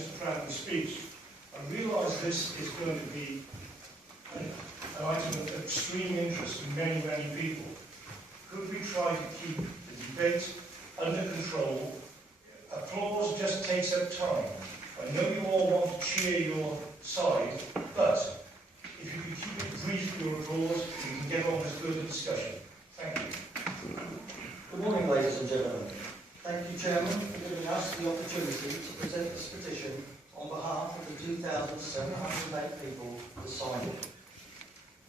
Mr. Franklin speech, I realise this is going to be an item of extreme interest to many, many people. Could we try to keep the debate under control? Applause just takes up time. I know you all want to cheer your side, but if you could keep it brief, your applause, we can get on with further discussion. Thank you. Good morning, ladies and gentlemen. Thank you, Chairman, for giving us the opportunity to present this petition on behalf of the 2,708 people that signed it.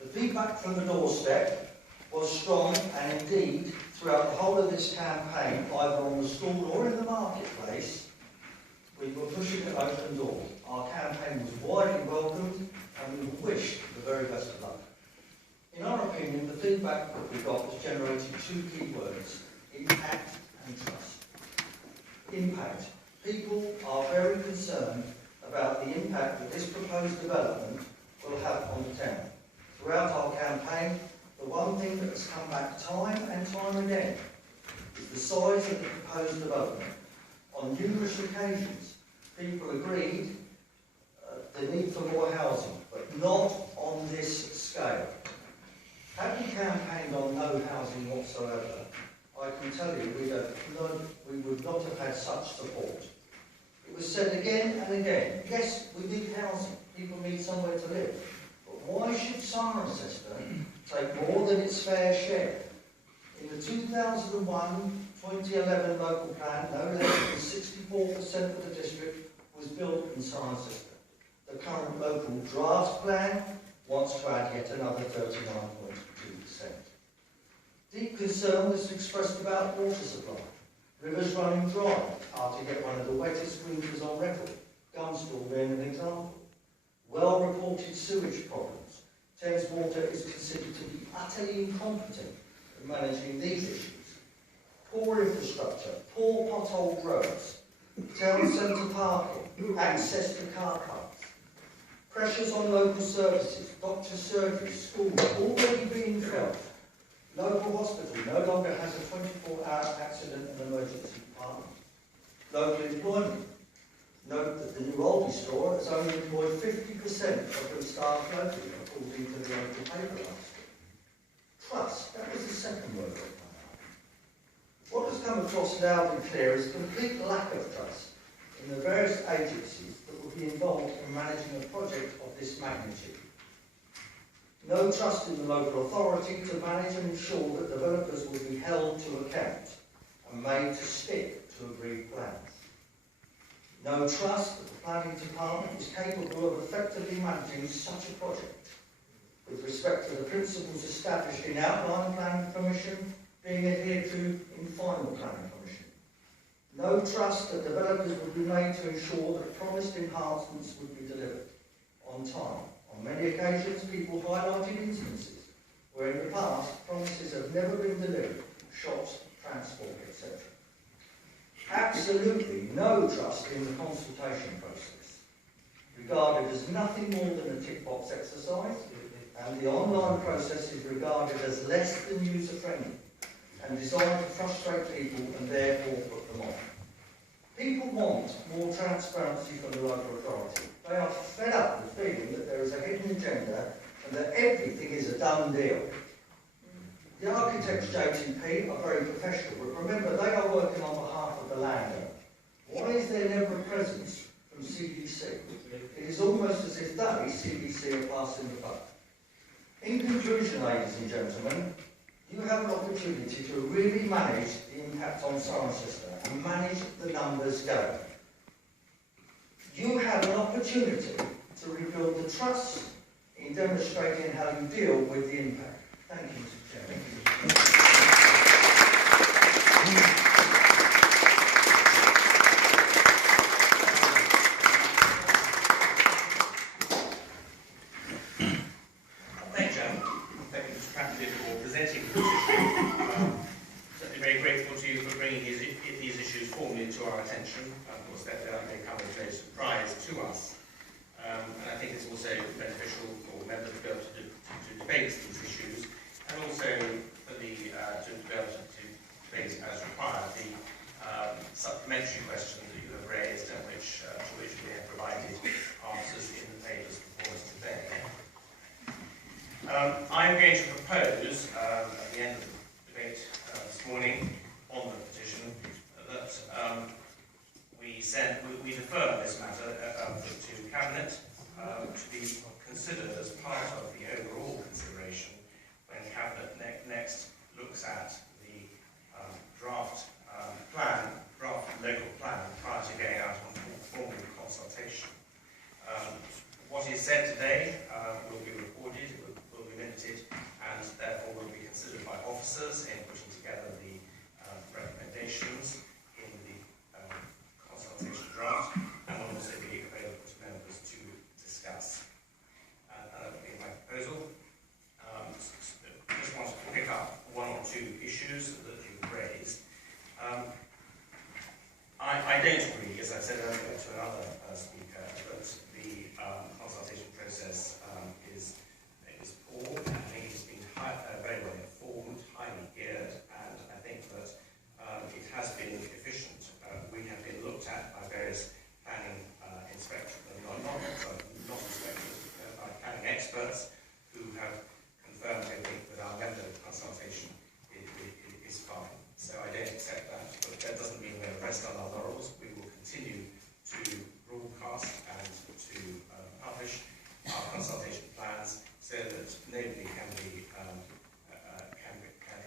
The feedback from the doorstep was strong, and indeed, throughout the whole of this campaign, either on the stall or in the marketplace, we were pushing an open door. Our campaign was widely welcomed, and we wished the very best of luck. In our opinion, the feedback that we got was generated two key words: impact and trust. Impact. People are very concerned about the impact that this proposed development will have on the town. Throughout our campaign, the one thing that has come back time and time again is the size of the proposed development. On numerous occasions, people agreed the need for more housing, but not on this scale. Had we campaigned on no housing whatsoever, I can tell you we would not have had such support. It was said again and again, yes, we need housing, people need somewhere to live, but why should Cirencester take more than its fair share? In the 2001-2011 local plan, no less than 64% of the district was built in Cirencester. The current local draft plan wants to add yet another 39.2%. Deep concern was expressed about water supply. Rivers running dry are to get one of the wettest winters on record. Gunstall being an example. Well-reported sewage problems. Thames Water is considered to be utterly incompetent in managing these issues. Poor infrastructure, poor potholed roads, town centre parking, access to car parks. Pressures on local services, doctor surgeries, schools already being felt. Local hospital no longer has a 24-hour accident and emergency department. Local employment. Note that the new Aldi store has only employed 50% of the staff locally, according to the local paper last week. Trust, that was the second word. What has come across loud and clear is complete lack of trust in the various agencies that will be involved in managing a project of this magnitude. No trust in the local authority to manage and ensure that developers will be held to account and made to stick to agreed plans. No trust that the planning department is capable of effectively managing such a project with respect to the principles established in outline planning permission being adhered to in final planning permission. No trust that developers would be made to ensure that promised enhancements would be delivered on time. On many occasions, people highlighted instances where in the past promises have never been delivered, shops, transport, etc. Absolutely no trust in the consultation process, regarded as nothing more than a tick box exercise, and the online process is regarded as less than user-friendly and designed to frustrate people and therefore put them off. People want more transparency from the local authority. They are fed up with feeling that there is a hidden agenda and that everything is a done deal. The architects JTP are very professional, but remember they are working on behalf of the landowner. Why is there never a presence from CDC? It is almost as if they, CDC, are passing the buck. In conclusion, ladies and gentlemen, you have an opportunity to really manage the impact on Cirencester and manage the numbers going. You have an opportunity to rebuild the trust in demonstrating how you deal with the impact. Thank you, Mr. Chairman. Thank you, Mr. Franklin, for presenting this issue. Certainly very grateful to you for bringing these issues formally to our attention. Of course, that may come as no surprise to us. And I think it's also beneficial for members to be able to debate these issues and also I'm going to propose, at the end of the debate this morning on the petition, that we defer this matter to Cabinet to be considered as part of the overall consideration when Cabinet next looks at the draft local plan prior to going out on formal consultation. What is said today will be recorded, will be minuted, and therefore will be considered by officers in putting together the recommendations in the consultation draft, and will also be available to members to discuss. That would be my proposal. Just wanted to pick up one or two issues that you've raised. I don't agree, as I said earlier to another speaker, that the consultation process is poor. I think it's been very well informed, highly geared, and I think that it has been efficient. We have been looked at by various planning inspectors, not inspectors, by planning experts who have confirmed they think that our method of consultation is fine. So I don't accept that, but that doesn't mean we'll rest on our laurels. We will continue to broadcast and to publish our consultation plans so that nobody can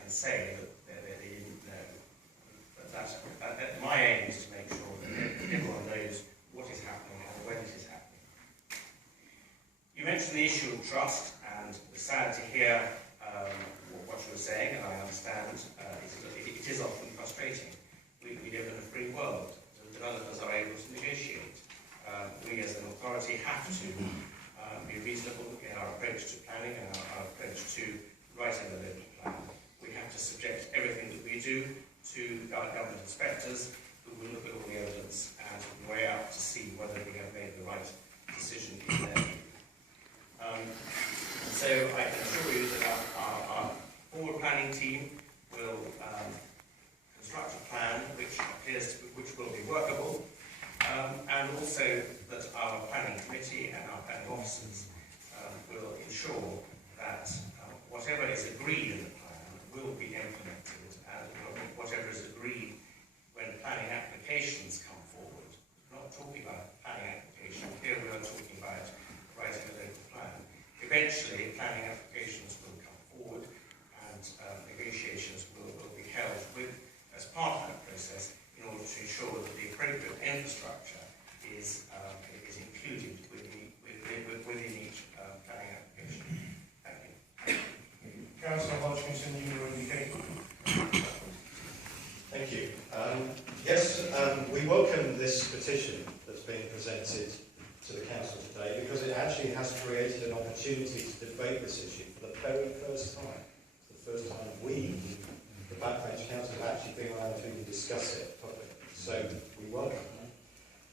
say that they didn't know. But my aim is to make sure that everyone knows what is happening and when it is happening. You mentioned the issue of trust, and it's sad to hear what you were saying, and I understand it is often frustrating. We live in a free world. The developers are able to negotiate. We as an authority have to be reasonable in our approach to planning and our approach to writing the local plan. We have to subject everything that we do to our government inspectors, who will look at all the evidence and weigh out to see whether we have made the right decision in their view. So I can assure you that our forward planning team will construct a plan which will be workable, and also that our planning committee and our planning officers will ensure that whatever is agreed in the plan will be implemented, and whatever is agreed when planning applications come forward. We're not talking about planning application here, we are talking about writing a local plan. Eventually, planning applications will come forward, and negotiations will be held as part of that process in order to ensure that the appropriate infrastructure is included within each planning application. Thank you. Councillor Hodgkinson, you were indicating. Thank you. Yes, we welcome this petition that's being presented to the Council today, because it actually has created an opportunity to debate this issue for the very first time. It's the first time we, the Backbench Council, have actually been allowed to even discuss it publicly. So we welcome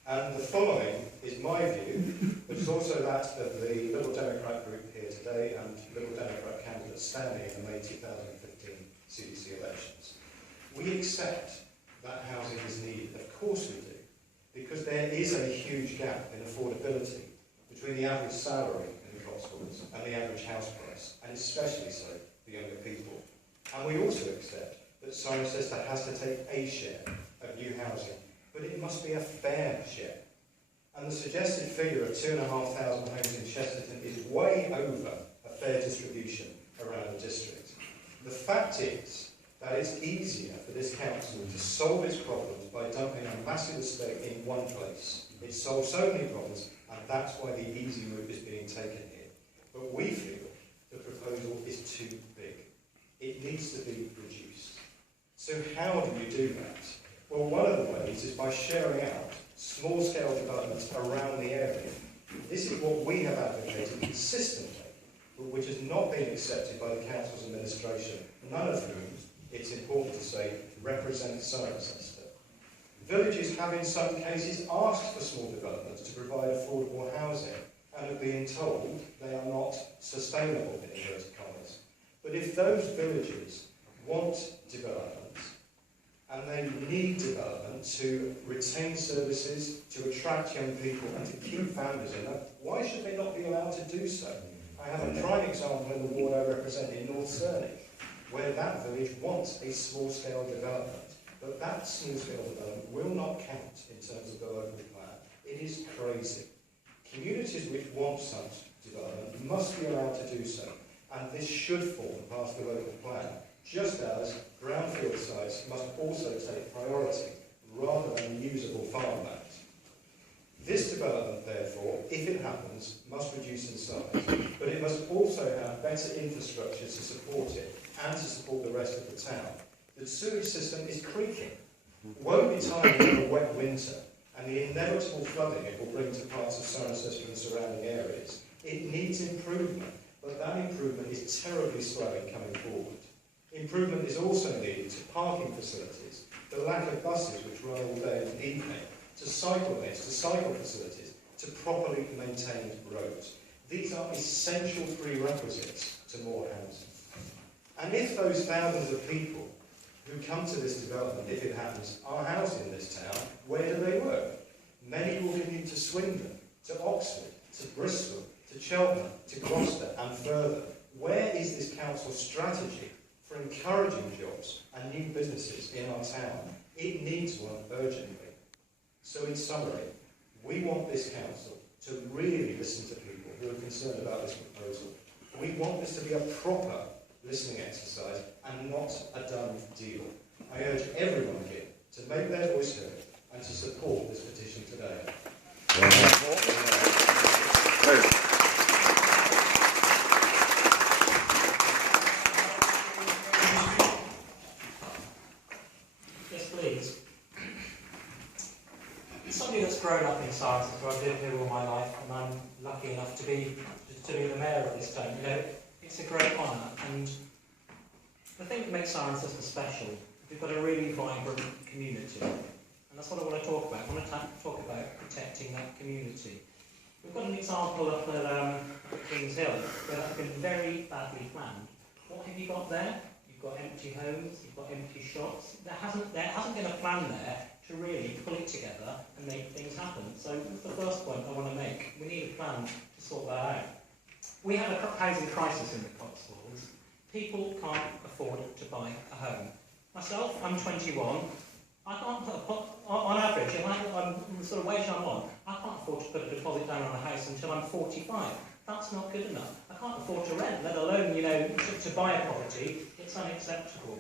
that. And the following is my view, but it's also that of the Liberal Democrat group here today and Liberal Democrat candidates standing in the May 2015 CDC elections. We accept that housing is needed. Of course we do, because there is a huge gap in affordability between the average salary in the Cotswolds and the average house price, and especially so for younger people. And we also accept that Cirencester has to take a share of new housing, but it must be a fair share. And the suggested figure of 2,500 homes in Chesterton is way over a fair distribution around the district. The fact is that it's easier for this council to solve its problems by dumping a massive estate in one place. It solves so many problems, and that's why the easy route is being taken here. But we feel the proposal is too big. It needs to be reduced. So how do you do that? Well, one of the ways is by sharing out small-scale developments around the area. This is what we have advocated consistently, but which has not been accepted by the council's administration, none of whom, it's important to say, represent Cirencester. Villages have in some cases asked for small developments to provide affordable housing and are being told they are not sustainable, in inverted commas. But if those villages want development, and they need development to retain services, to attract young people and to keep families in them, why should they not be allowed to do so? I have a prime example in the ward I represent in North Surrey, where that village wants a small-scale development, but that small-scale development will not count in terms of the local plan. It is crazy. Communities which want such development must be allowed to do so, and this should form part of the local plan, just as brownfield sites must also take priority, rather than usable farmland. This development, therefore, if it happens, must reduce in size, but it must also have better infrastructure to support it and to support the rest of the town. The sewage system is creaking. It won't be tired of a wet winter, and the inevitable flooding it will bring to parts of Cirencester and surrounding areas. It needs improvement, but that improvement is terribly slow in coming forward. Improvement is also needed to parking facilities, the lack of buses which run all day and evening, to cycle lanes, to cycle facilities, to properly maintained roads. These are essential prerequisites to more housing. And if those thousands of people who come to this development, if it happens, are housed in this town, where do they work? Many will commute to Swindon, to Oxford, to Bristol, to Cheltenham, to Gloucester and further. Where is this council's strategy for encouraging jobs and new businesses in our town? It needs one urgently. So in summary, we want this council to really listen to people who are concerned about this proposal. We want this to be a proper listening exercise and not a done deal. I urge everyone here to make their voice heard and to support this petition today. Yes, please. Somebody that's grown up in Cirencester, I've lived here all my life, and I'm lucky enough to be the mayor of this town. You know, it's a great honour, and the thing that makes Cirencester special, we've got a really vibrant community, and that's what I want to talk about. I want to talk about protecting that community. We've got an example up at King's Hill, where that's been very badly planned. What have you got there? You've got empty homes, you've got empty shops. There hasn't been a plan there to really pull it together and make things happen. So that's the first point I want to make. We need a plan to sort that out. We have a housing crisis in the Cotswolds. People can't afford to buy a home. Myself, I'm 21. I can't on average, I'm the sort of wage I'm on, I can't afford to put a deposit down on a house until I'm 45. That's not good enough. I can't afford to rent, let alone, you know, to buy a property. It's unacceptable.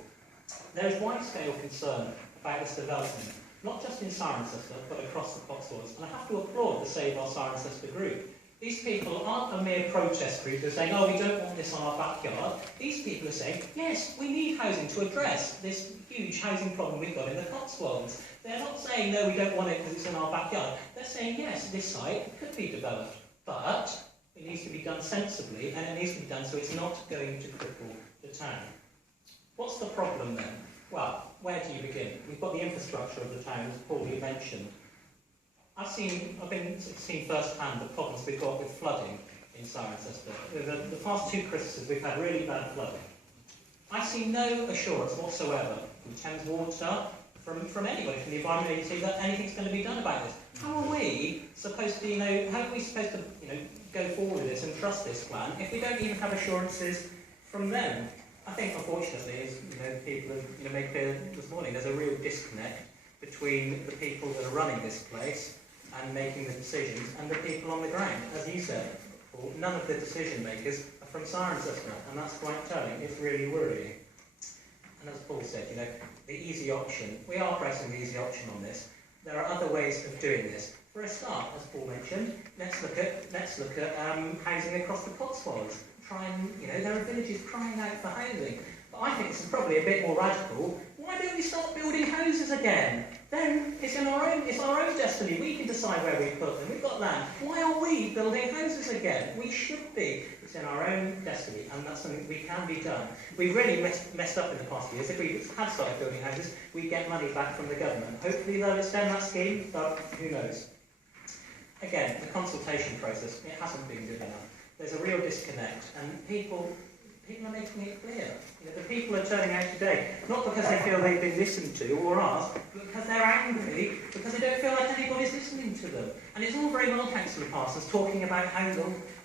There is wide-scale concern about this development, not just in Cirencester, but across the Cotswolds. And I have to applaud the Save Our Cirencester group. These people aren't a mere protest group. They're saying, oh, we don't want this on our backyard. These people are saying, yes, we need housing to address this huge housing problem we've got in the Cotswolds. They're not saying, no, we don't want it because it's in our backyard. They're saying, yes, this site could be developed, but it needs to be done sensibly, and it needs to be done so it's not going to cripple the town. What's the problem then? Well, where do you begin? We've got the infrastructure of the town, as Paul mentioned. I've seen firsthand the problems we've got with flooding in Cirencester. The past 2 Christmases we've had really bad flooding. I see no assurance whatsoever from Thames Water, from anybody, from the Environment Agency, that anything's going to be done about this. How are we supposed to, go forward with this and trust this plan if we don't even have assurances from them? I think, unfortunately, as people have made clear this morning, there's a real disconnect between the people that are running this place and making the decisions and the people on the ground. As you said, Paul, none of the decision makers are from Cirencester, and that's quite telling. It's really worrying. And as Paul said, the easy option, we are pressing the easy option on this. There are other ways of doing this. For a start, as Paul mentioned, let's look at housing across the Cotswolds. There are villages crying out for housing. But I think this is probably a bit more radical. Why don't we start building houses again? Then it's our own destiny. We can decide where we put them. We've got land. Why are we building houses again? We should be. It's in our own destiny, and that's something we can be done. We've really messed up in the past years. If we had started building houses, we'd get money back from the government. Hopefully they'll extend that scheme, but who knows? Again, the consultation process, it hasn't been good enough. There's a real disconnect, and people People are making it clear. You know, the people are turning out today, not because they feel they've been listened to or asked, but because they're angry, because they don't feel like anybody's listening to them. And it's all very well, Councillor Parsons, talking about how,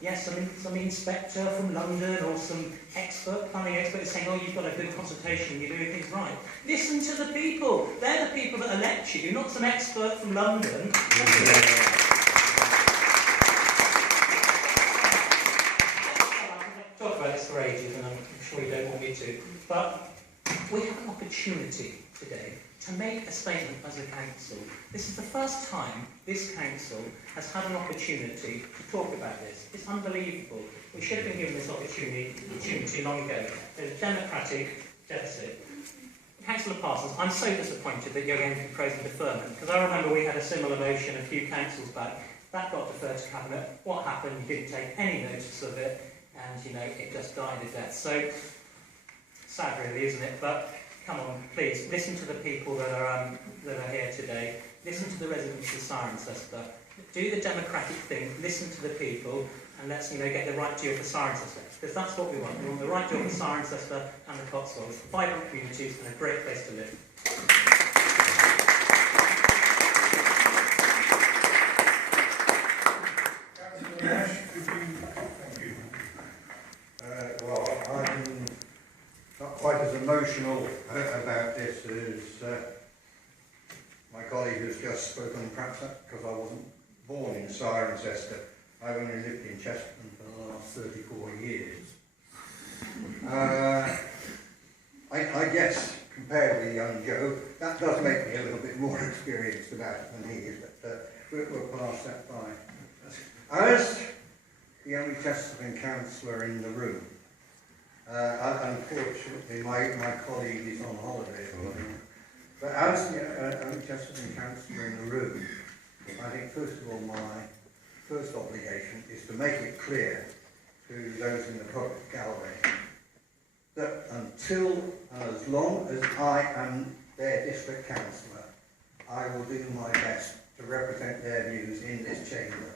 yes, some inspector from London or some expert, planning expert is saying, oh, you've got a good consultation, you're doing things right. Listen to the people. They're the people that elect you, not some expert from London. Talk about this for ages, and I'm sure you don't want me to, but we have an opportunity today to make a statement as a council. This is the first time this council has had an opportunity to talk about this. It's unbelievable. We should have been given this opportunity long ago. There's a democratic deficit. Councillor Parsons, I'm so disappointed that you're going to propose a deferment, because I remember we had a similar motion a few councils back. That got deferred to Cabinet. What happened? You didn't take any notice of it, and, you know, it just died a death. So, sad really, isn't it? But come on, please, listen to the people that are here today. Listen to the residents of Cirencester. Do the democratic thing, listen to the people, and let's, you know, get the right deal for Cirencester. Because that's what we want. We want the right deal for Cirencester and the Cotswolds. Vibrant communities and a great place to live. Councillor Nash, could you... Thank you. Well, I'm not quite as emotional about this as my colleague who's just spoken, perhaps because I wasn't born in Cirencester. I've only lived in Chesterton for the last 34 years. I guess, compared with young Joe, that does make me a little bit more experienced about it than he is, but we'll pass that by. As the only Chesterton councillor in the room, unfortunately my colleague is on holiday at the moment, but as the only Chesterton councillor in the room, I think first of all my first obligation is to make it clear to those in the public gallery that until and as long as I am their district councillor, I will do my best to represent their views in this chamber,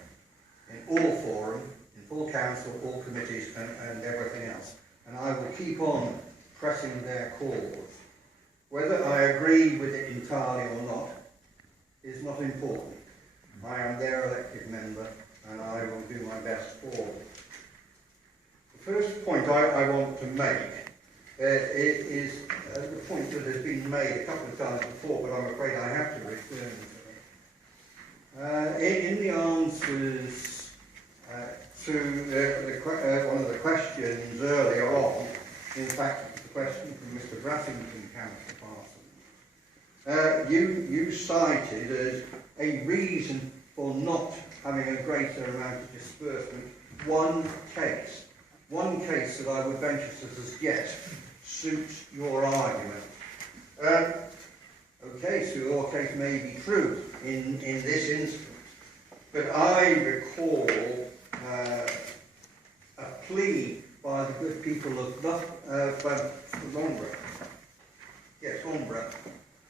in all forums, in full council, all committees and everything else. And I will keep on pressing their cause. Whether I agree with it entirely or not is not important. I am their elected member and I will do my best for them. The first point I want to make is the point that has been made a couple of times before, but I'm afraid I have to return to it. In the answers to one of the questions earlier on, in fact, the question from Mr. Brassington, Councillor Parsons, you cited as a reason for not having a greater amount of disbursement one case that I would venture to suggest suits your argument. Okay, so your case may be true in this instance, but I recall a plea by the good people of Longborough,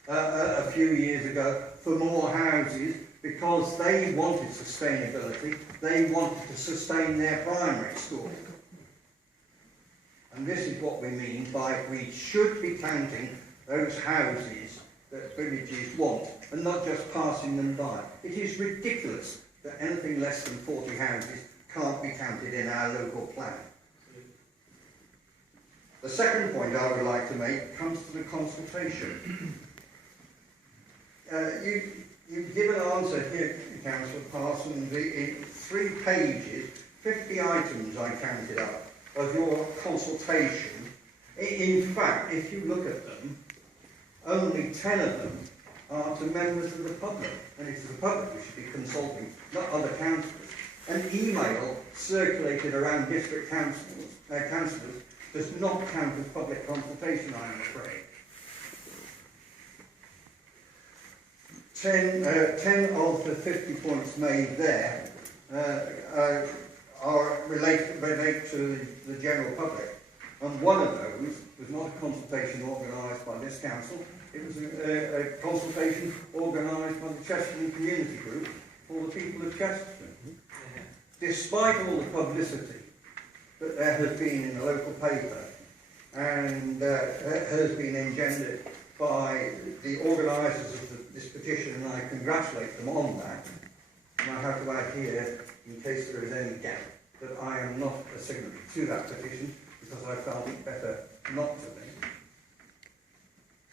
a few years ago for more houses because they wanted sustainability, they wanted to sustain their primary school. And this is what we mean by we should be counting those houses that villages want and not just passing them by. It is ridiculous that anything less than 40 houses can't be counted in our local plan. The second point I would like to make comes to the consultation. You give an answer here, Councillor Parsons, in 3 pages, 50 items I counted up of your consultation. In fact, if you look at them, only 10 of them are to members of the public, and it's the public we should be consulting, not other councillors. An email circulated around district councillors does not count as public consultation, I am afraid. 10 of the 50 points made there relate to the general public. And one of those was not a consultation organised by this council, it was a consultation organised by the Chesterton Community Group for the people of Chesterton. Despite all the publicity that there has been in the local paper and has been engendered by the organisers of this petition, and I congratulate them on that. And I have to add here, in case there is any doubt, that I am not a signatory to that petition because I found it better not to be.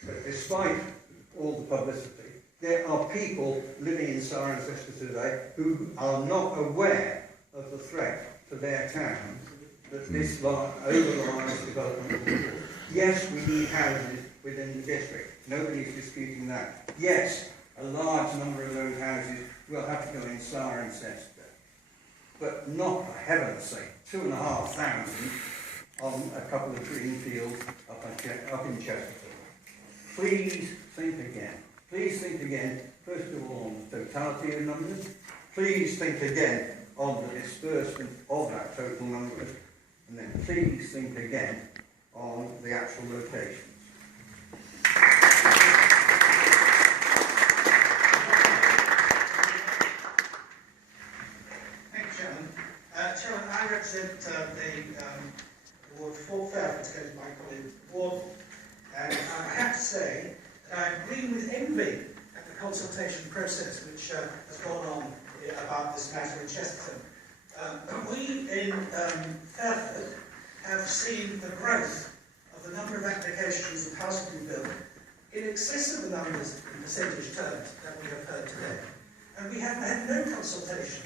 But despite all the publicity, there are people living in Cirencester today who are not aware of the threat to their town that this overlies development will cause. Yes, we need houses within the district. Nobody's disputing that. Yes, a large number of those houses will have to go in Cirencester. But not, for heaven's sake, 2,500 on a couple of green fields up in Chesterton. Please think again. Please think again, first of all, on the totality of numbers. Please think again on the disbursement of that total number. And then please think again on the actual locations. Thank you, Chairman. Chairman, I represent the Ward 4 Fairford, to go to my colleague Ward, and I have to say that I agree with envy at the consultation process which has gone on about this matter in Chesterton. We in Fairford have seen the growth of the number of applications of housing to be built in excess of the numbers in percentage terms that we have heard today. And we have had no consultation,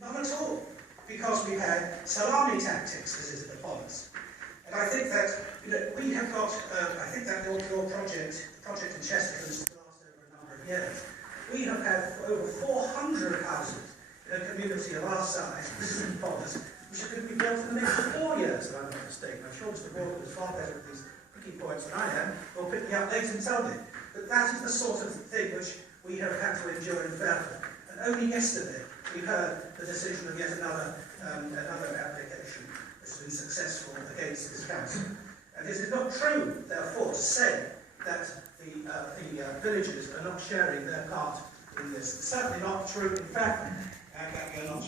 none at all, because we've had salami tactics visited upon us. And I think that we have got, I think that your project, the project in Chesterton, has lasted over a number of years. We have had over 400 houses in a community of our size, visited upon us, which are going to be built in the next 4 years, if I'm not mistaken. I'm sure Mr. Walker is far better at these picky points than I am. He'll pick me up later and tell me. But that is the sort of thing which we have had to endure in Fairford. And only yesterday we heard the decision of yet another application that's been successful against this council. And it is not true, therefore, to say that the villages are not sharing their part in this. It's certainly not true, in fact, and that we are not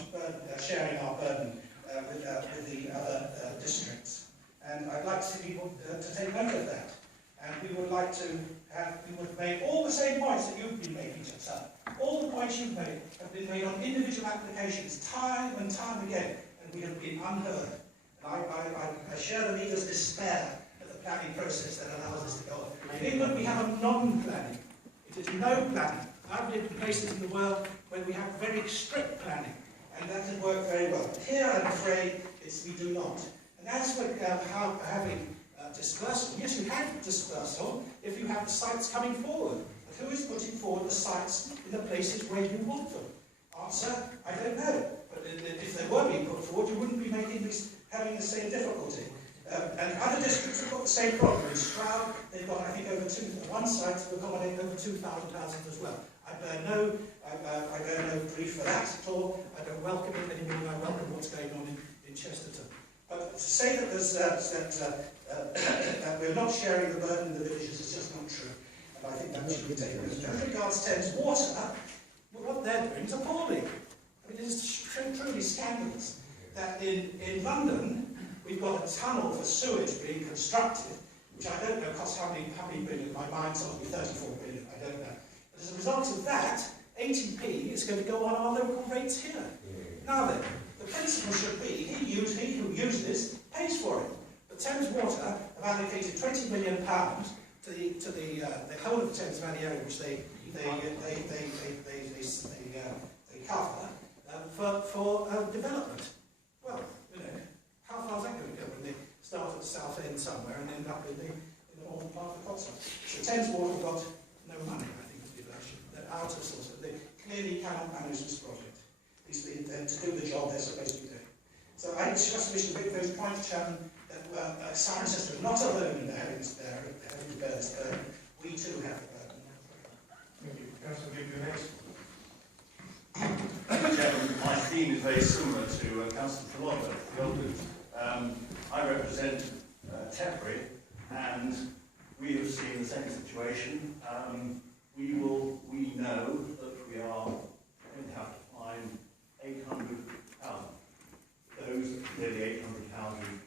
sharing our burden with the other districts. And I'd like to people to take note of that. And we would like to have, we would make all the same points that you've been making, sir. All the points you've made have been made on individual applications time and time again, and we have been unheard. And I share the leader's despair at the planning process that allows us to go on. In England we have a non-planning. It is no planning. I've lived in places in the world where we have very strict planning, and that has worked very well. Here, I'm afraid, we do not. And as for having dispersal, yes, you have dispersal if you have the sites coming forward. But who is putting forward the sites in the places where you want them? Answer, I don't know. But if they were being put forward, you wouldn't be having the same difficulty. And other districts have got the same problem. In Stroud, they've got, I think, one site to accommodate over 2,000 houses as well. I bear no grief for that at all. I don't welcome it anymore than I welcome what's going on in Chesterton. But to say that there's that we're not sharing the burden in the villages is just not true. And I think that should be taken as true. As regards Thames Water, what they're doing is appalling. I mean, it is truly scandalous that in London we've got a tunnel for sewage being constructed, which I don't know costs how many billion. My mind tells me 34 billion. I don't know. But as a result of that, 80p is going to go on our local rates here. Now then, the principle should be he who uses pays for it. But Thames Water have allocated £20 million to the whole of the Thames Valley area, which they cover for development. Well, how far is that going to go when they start at the south end somewhere and end up in the northern part of the Cotswold? So Thames Water got no money, I think, they're out of source. They clearly cannot manage this project. To do the job they're supposed to be doing. So I just wish to make those points, Chairman, that Cirencester is not alone in having to bear this burden. We too have the burden. Thank you. Councillor Gibb, next. Thank you, Chairman. My theme is very similar to Councillor Trelawney. I represent Tetbury, and we have seen the same situation. We know that we are going to have to find 800,000. Those nearly 800,000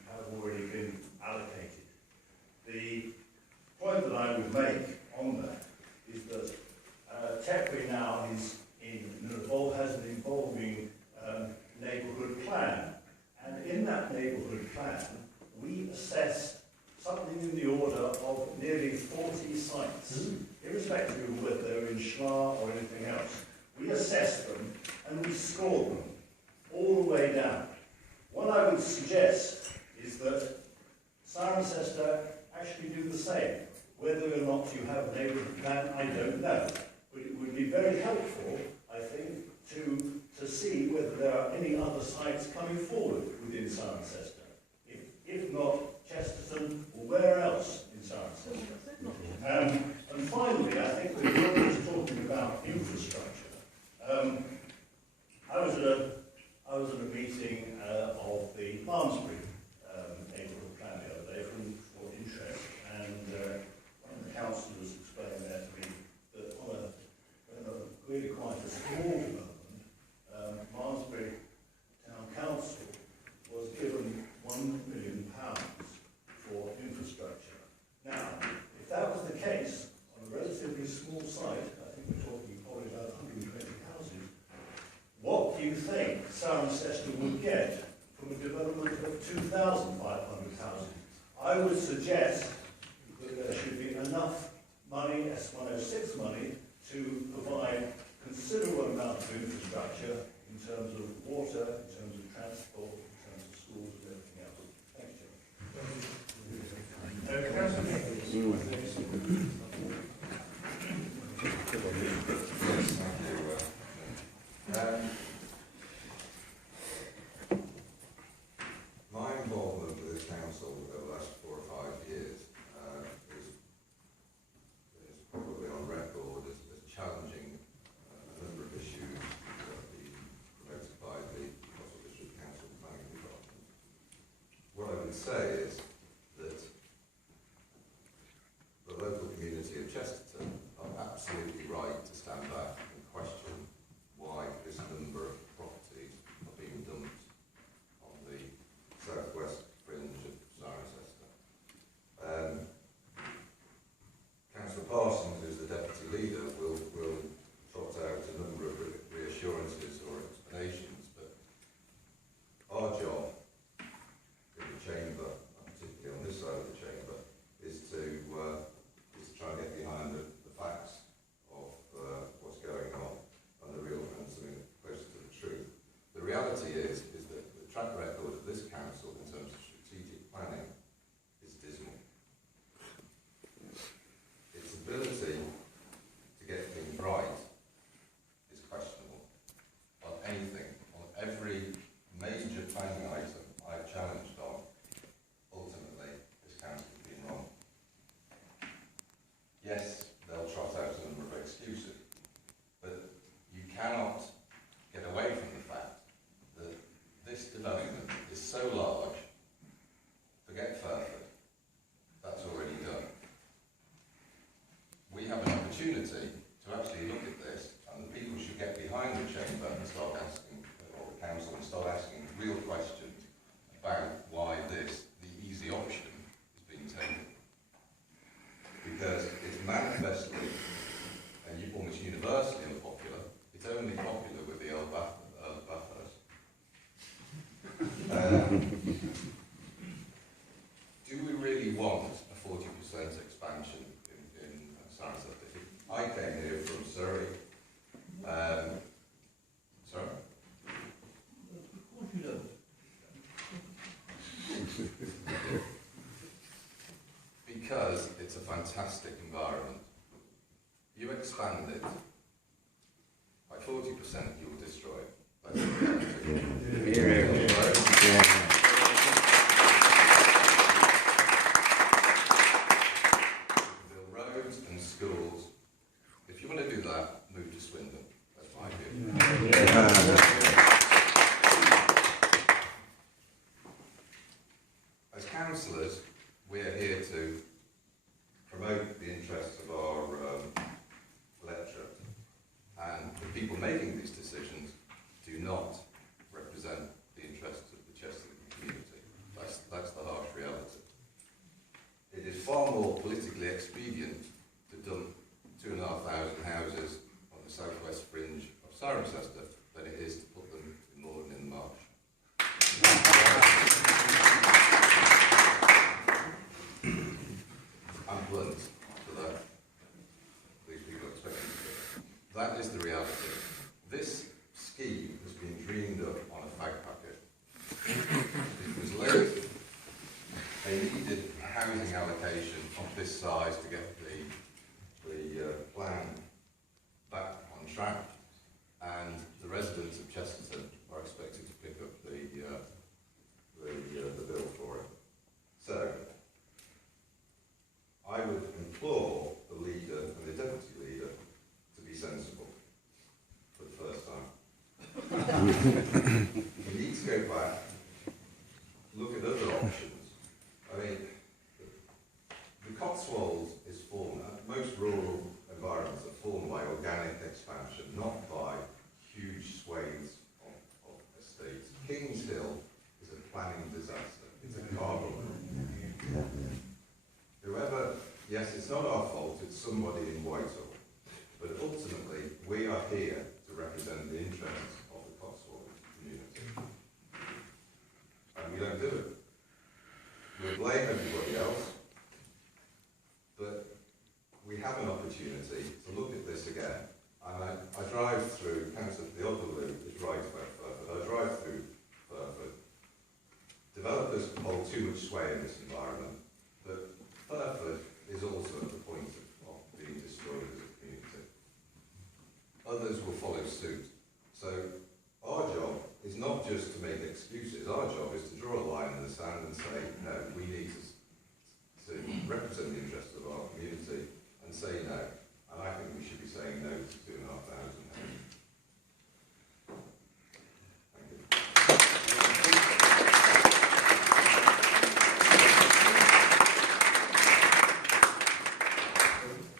problem all the way down. What I would suggest is that Cirencester actually do the same. Whether or not you have a neighbourhood plan, I don't know. But it would be very helpful, I think, to see whether there are any other sites coming forward within Cirencester. If not Chesterton, or where else in Cirencester? And finally, I think we're always talking about infrastructure. I was at a meeting of the Barnsbury neighbourhood plan the other day for interest, and one of the councillors explained there to me that on a really quite a small development, Barnsbury Town Council was given £1 million for infrastructure. Now, if that was the case, on a relatively small site, I think we're talking probably about 120 houses, what do you think Cirencester would get from a development of 2,500 houses? I would suggest that there should be enough money, S106 money, to provide considerable amount of infrastructure in terms of water, in terms of transport, in terms of schools and everything else. My involvement with the council over the last 4 or 5 years is probably on record as challenging a number of issues that have been promoted by the Cotswold District Council Planning Department. What I would say is that the local community of Chesterton are absolutely right to stand back and question why this number of properties are being dumped on the southwest fringe of Cirencester. Councillor Parsons, who's the deputy leader, will trot out a number of reassurances or explanations, but our job in the chamber, particularly on this side of the chamber, is to try and get behind the facts of what's going on and the real and something closer to the truth. The reality is that the track record of this council in terms of strategic planning is dismal. Its ability to get things right is questionable on anything, on every major planning item I've challenged on. Ultimately, this council has been wrong. Yes, they'll trot out a number of excuses, but you cannot get away from the fact that this development is so large, forget Fairford, that's already done. We have an opportunity to actually look at this, and the people should get behind the chamber and start asking, or the council, and start asking real questions about why this, the easy option, is being taken. Because it's manifestly and almost universally unpopular. It's only popular with the old buffers. Do we really want a 40% expansion in Cirencester? I came here from Surrey. Sorry? Because it's a fantastic environment. You expand it by 40%, you will destroy it. That's the reality. Build roads and schools. If you want to do that, move to Swindon. That's my view. As councillors, we're here to promote the interests of our electorate. We need to go back, look at other options. I mean, the Cotswold is formed, most rural environments are formed by organic expansion, not by huge swathes of estates. Kings Hill is a planning disaster. It's a carbon. Whoever, yes, it's not our fault, it's somebody in Whitehall. But ultimately, we are here to represent the interests of the Cotswold community. And we don't do it. We blame everybody else, but we have an opportunity to look at this again. And I drive through, Councillor Theodolu is right about Furford, I drive through Furford. Developers hold too much sway in this environment, but Furford is also at the point of being destroyed as a community. Others will follow suit. So our job is not just to make excuses, our job is to draw a line in the sand and say, no, we need to represent the interests of our community and say no. And I think we should be saying no to 2,500 houses. Thank you.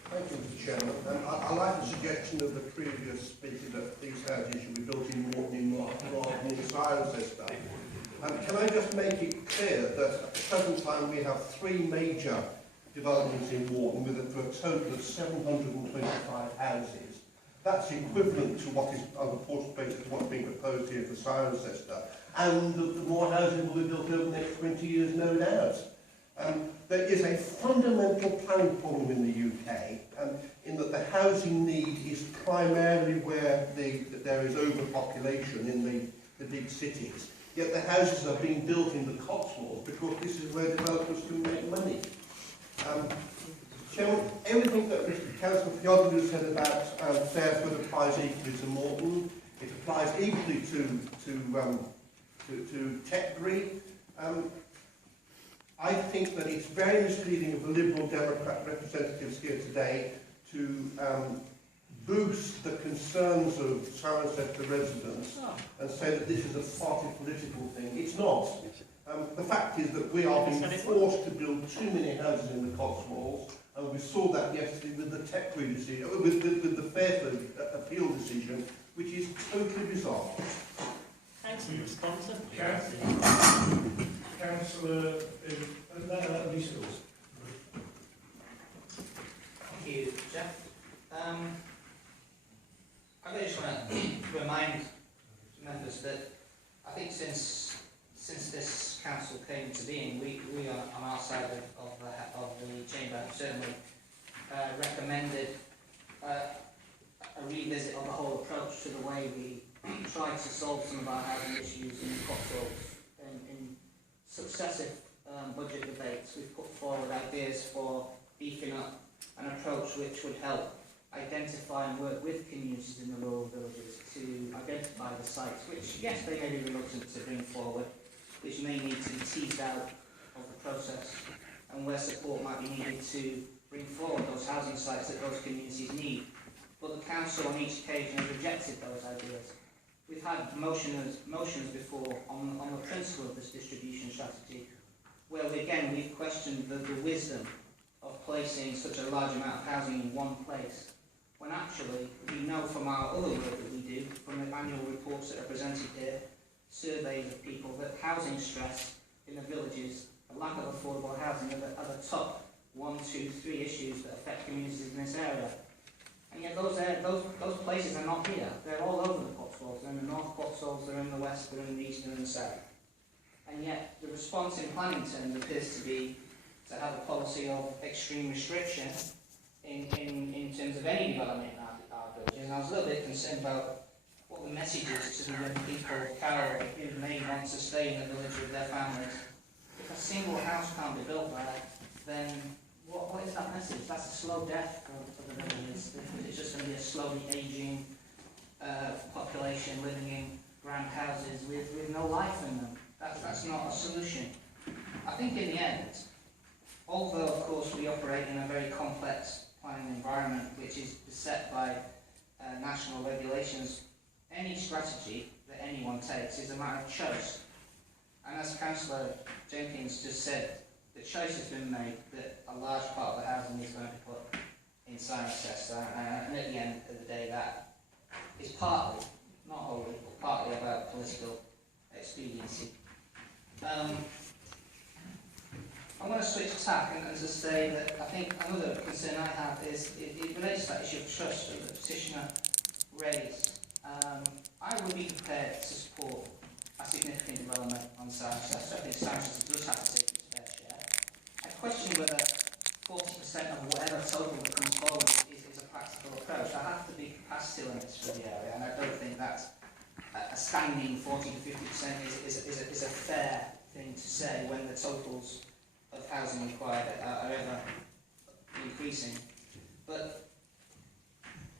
Thank you, Mr. Chairman. I like the suggestion of the previous speaker that these houses should be built in Morton rather than in Cirencester. Can I just make it clear that at the present time we have 3 major developments in Wharton for a total of 725 houses. That's equivalent to what is on the portrait basis to what's being proposed here for Cirencester. And the more housing will be built over the next 20 years, no doubt. There is a fundamental planning problem in the UK, in that the housing need is primarily where there is overpopulation in the big cities. Yet the houses are being built in the Cotswolds because this is where developers can make money. Chairman, everything that Mr. Councillor Theodolu said about Fairford applies equally to Morton. It applies equally to Tetbury. I think that it's very misleading of the Liberal Democrat representatives here today to boost the concerns of Cirencester residents and say that this is a party political thing. It's not. The fact is that we are being forced to build too many houses in the Cotswolds, and we saw that yesterday with the Tetbury decision, with the Fairford appeal decision, which is totally bizarre. Excellent response. Councillor Leesfield. Thank you, Jeff. I just want to remind members that I think since this council came into being, we are on our side of the chamber have certainly recommended a revisit of the whole approach to the way we try to solve some of our housing issues in the Cotswolds. In successive budget debates, we've put forward ideas for beefing up an approach which would help identify and work with communities in the rural villages to identify the sites which, yes, they may be reluctant to bring forward, which may need to be teased out of the process, and where support might be needed to bring forward those housing sites that those communities need. But the council on each occasion has rejected those ideas. We've had motions before on the principle of this distribution strategy, where we've questioned the wisdom of placing such a large amount of housing in one place, when actually we know from our other work that we do, from the annual reports that are presented here, surveys of people, that housing stress in the villages, a lack of affordable housing are the top 1, 2, 3 issues that affect communities in this area. And yet those places are not here. They're all over the Cotswolds. They're in the North Cotswolds, they're in the West, they're in the East and in the South. And yet the response in planning terms appears to be to have a policy of extreme restriction in terms of any development in our villages. And I was a little bit concerned about what the message is to the young people, Carol, who may want to stay in the village with their families. If a single house can't be built there, then what is that message? That's a slow death for the villages. It's just going to be a slowly ageing population living in grand houses with no life in them. That's not a solution. I think in the end, although of course we operate in a very complex planning environment which is beset by national regulations, any strategy that anyone takes, is a matter of choice. And as Councillor Jenkins just said, the choice has been made that a large part of the housing is going to be put in Cirencester, and at the end of the day that is partly, not wholly, but partly about political expediency. I want to switch tack and just say that I think another concern I have is it relates to that issue of trust that the petitioner raised. I would be prepared to support a significant development on Cirencester. I think Cirencester does have to take its fair share. I question whether 40% of whatever total that comes forward is a practical approach. There have to be capacity limits for the area, and I don't think that a standing 40 to 50% is a fair thing to say when the totals of housing required are ever increasing. But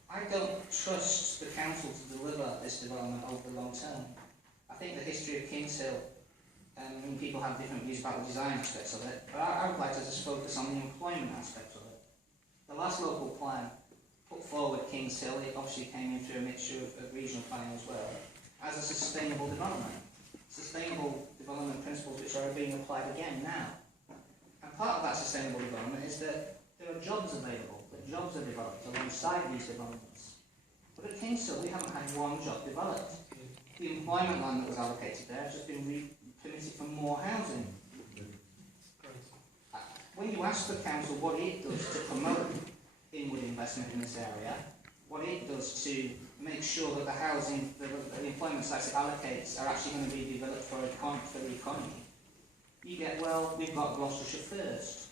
I don't trust the council to deliver this development over the long term. I think the history of Kingshill, and people have different views about the design aspects of it, but I would like to just focus on the employment aspect of it. The last local plan put forward Kingshill, it obviously came in through a mixture of regional planning as well, as a sustainable development. Sustainable development principles which are being applied again now. And part of that sustainable development is that there are jobs available, that jobs are developed alongside these developments. But at Kingshill, we haven't had one job developed. The employment land that was allocated there has just been permitted for more housing. When you ask the council what it does to promote inward investment in this area, what it does to make sure that the housing, the employment sites it allocates are actually going to be developed for the economy, you get, well, we've got Gloucestershire First.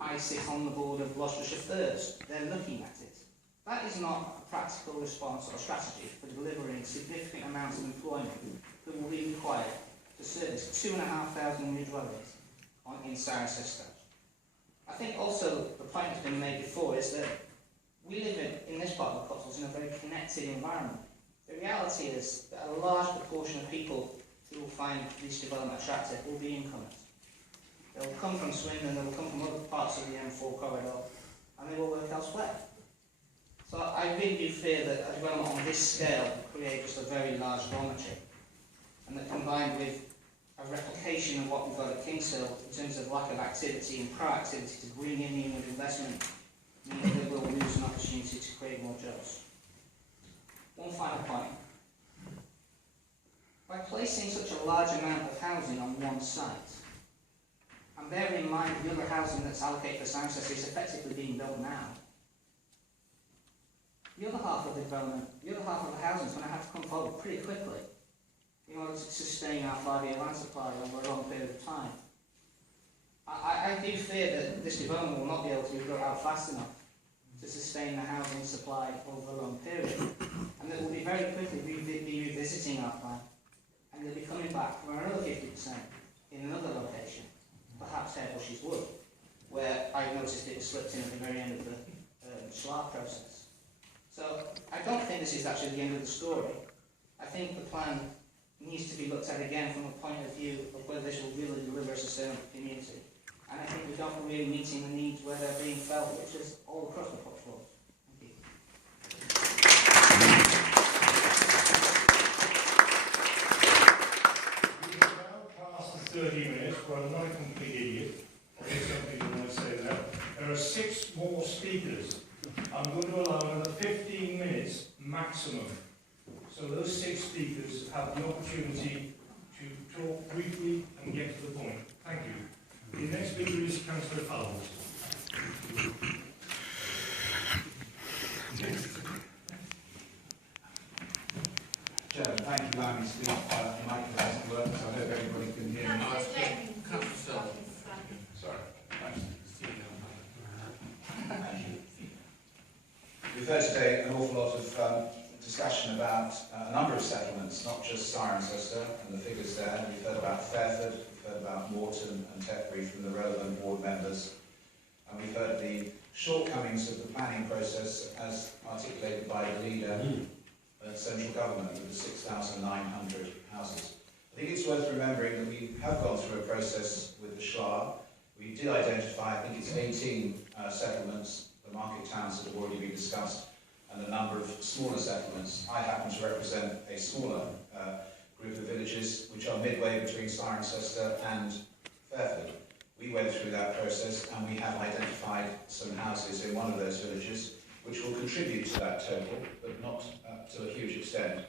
I sit on the board of Gloucestershire First. They're looking at it. That is not a practical response or strategy for delivering significant amounts of employment that will be required to service 2,500 new dwellings in Cirencester. I think also the point that's been made before is that we live in this part of the Cotswolds in a very connected environment. The reality is that a large proportion of people who will find this development attractive will be incomers. They will come from Swindon, they will come from other parts of the M4 corridor, and they will work elsewhere. So I really do fear that a development on this scale creates a very large dormitory, and that combined with a replication of what we've got at Kingshill in terms of lack of activity and proactivity to bring in new investment, means that we'll lose an opportunity to create more jobs. One final point. By placing such a large amount of housing on one site, and bearing in mind the other housing that's allocated for Cirencester is effectively being built now, the other half of the development, the other half of the housing is going to have to come forward pretty quickly in order to sustain our 5-year land supply over a long period of time. I do fear that this development will not be able to be built out fast enough to sustain the housing supply over a long period, and that we'll be very quickly be revisiting our plan, and they'll be coming back for another 50% in another location, perhaps Harebushes Wood, where I noticed it was slipped in at the very end of the SLAR process. So I don't think this is actually the end of the story. I think the plan needs to be looked at again from a point of view of whether this will really deliver a sustainable community. And I think we're not really meeting the needs where they're being felt, which is all across the Cotswolds. Thank you. We have now passed the 30 minutes, but I'm not a complete idiot. Or if some people want to say that. There are 6 more speakers. I'm going to allow another 15 minutes maximum. So those 6 speakers have the opportunity to talk briefly and get to the point. Thank you. The next speaker is Councillor Fowles. Chairman, thank you for allowing me to speak. The mic doesn't work, so I hope everybody can hear me. Sorry. We've heard today an awful lot of discussion about a number of settlements, not just Cirencester and the figures there. We've heard about Fairford, we've heard about Moreton and Tetbury from the relevant board members, and we've heard the shortcomings of the planning process as articulated by the leader of central government with the 6,900 houses. I think it's worth remembering that we have gone through a process with the SLAR. We did identify, I think it's 18 settlements. The market towns that have already been discussed, and a number of smaller settlements. I happen to represent a smaller group of villages which are midway between Cirencester and Fairford. We went through that process and we have identified some houses in one of those villages which will contribute to that total, but not to a huge extent.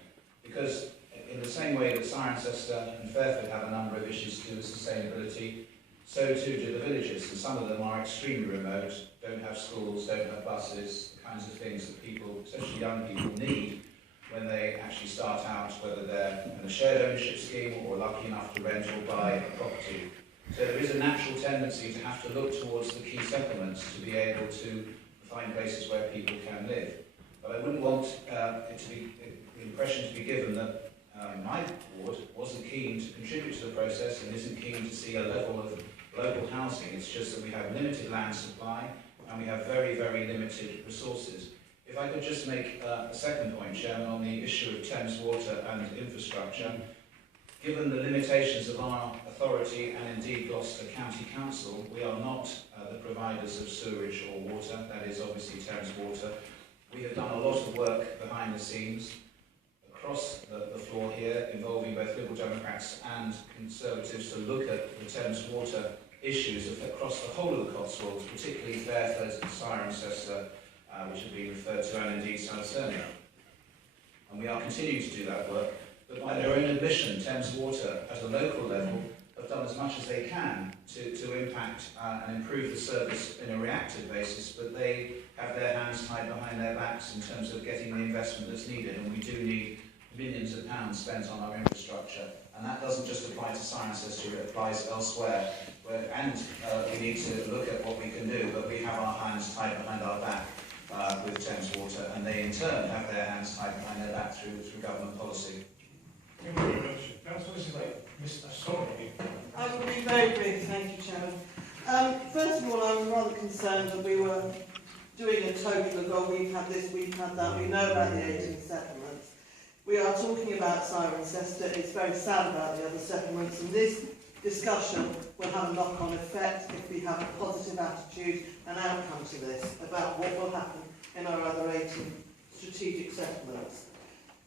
Because in the same way that Cirencester and Fairford have a number of issues to do with sustainability, so too do the villages, and some of them are extremely remote, don't have schools, don't have buses, the kinds of things that people, especially young people, need when they actually start out, whether they're in a shared ownership scheme or lucky enough to rent or buy a property. So there is a natural tendency to have to look towards the key settlements to be able to find places where people can live. But I wouldn't want the impression to be given that my ward wasn't keen to contribute to the process and isn't keen to see a level of local housing. It's just that we have limited land supply and we have very, very limited resources. If I could just make a second point, Chairman, on the issue of Thames Water and infrastructure. Given the limitations of our authority and indeed Gloucester County Council, we are not the providers of sewerage or water, that is obviously Thames Water. We have done a lot of work behind the scenes across the floor here, involving both Liberal Democrats and Conservatives to look at the Thames Water issues across the whole of the Cotswolds, particularly Fairford, Cirencester, which have been referred to, and indeed Southern. And we are continuing to do that work, but by their own admission, Thames Water at a local level have done as much as they can to impact and improve the service in a reactive basis, but they have their hands tied behind their backs in terms of getting the investment that's needed, and we do need millions of pounds spent on our infrastructure. And that doesn't just apply to Cirencester, it applies elsewhere. We need to look at what we can do, but we have our hands tied behind our back with Thames Water, and they in turn have their hands tied behind their back through government policy. Thank you very much. Councillor Mr. Sorry. I will be very brief, thank you, Chairman. First of all, I was rather concerned that we were doing a total of, oh, we've had this, we've had that, we know about the 18 settlements. We are talking about Cirencester, it's very sad about the other settlements, and this discussion will have a knock-on effect if we have a positive attitude and outcome to this, about what will happen in our other 18 strategic settlements.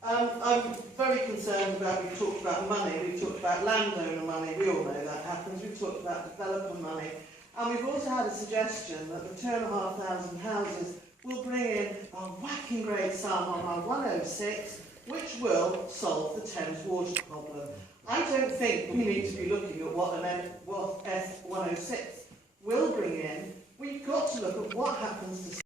I'm very concerned about, we've talked about money, we've talked about landowner money, we all know that happens, we've talked about developer money, and we've also had a suggestion that the 2,500 houses will bring in a whacking great sum on our 106, which will solve the Thames water problem. I don't think we need to be looking at what S106 will bring in. We've got to look at what happens to